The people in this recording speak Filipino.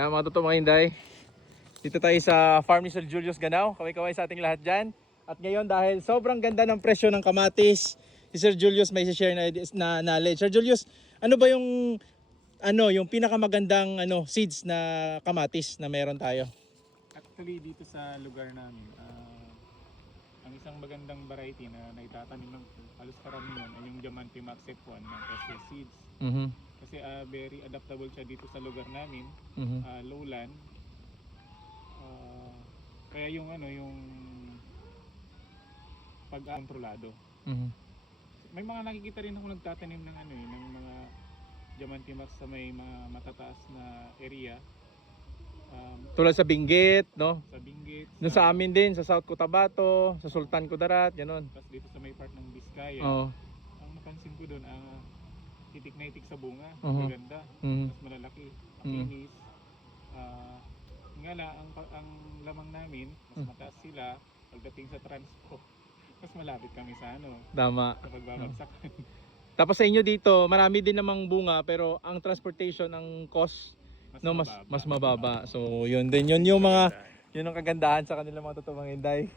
Yan mga totoo mga Inday. Dito tayo sa farm ni Sir Julius Ganao. Kaway-kaway sa ating lahat dyan. At ngayon dahil sobrang ganda ng presyo ng kamatis, si Sir Julius may share na knowledge. Sir Julius, ano ba yung pinakamagandang seeds na kamatis na meron tayo? Actually dito sa lugar namin, ang isang magandang variety na naitatanim ng halos karamihan ay yung Diamante Max F1 ng SS Seeds. Kasi very adaptable siya dito sa lugar namin, lowland. Kaya yung pag-kontrolado. May mga nakikita rin ako nagtatanim ng ng mga Diamante Max sa may mga matataas na area. Tulad sa Benguet, no? Sa Benguet. Doon sa amin din, sa South Cotabato, sa Sultan Kudarat, gano'n. Tapos dito sa may part ng Vizcaya. Oo. Ang napansin ko doon, itik na itik sa bunga, maganda, mas malalaki, makinis. Nga lang, ang lamang namin, mas mataas sila. Pagdating sa transpo, mas malapit kami sa Tama. sa pagbabagsakan. Tapos sa inyo dito, marami din namang bunga pero ang transportation, ang cost mas mababa. So yun din, yun ang kagandahan sa kanila mga totoong mga Inday.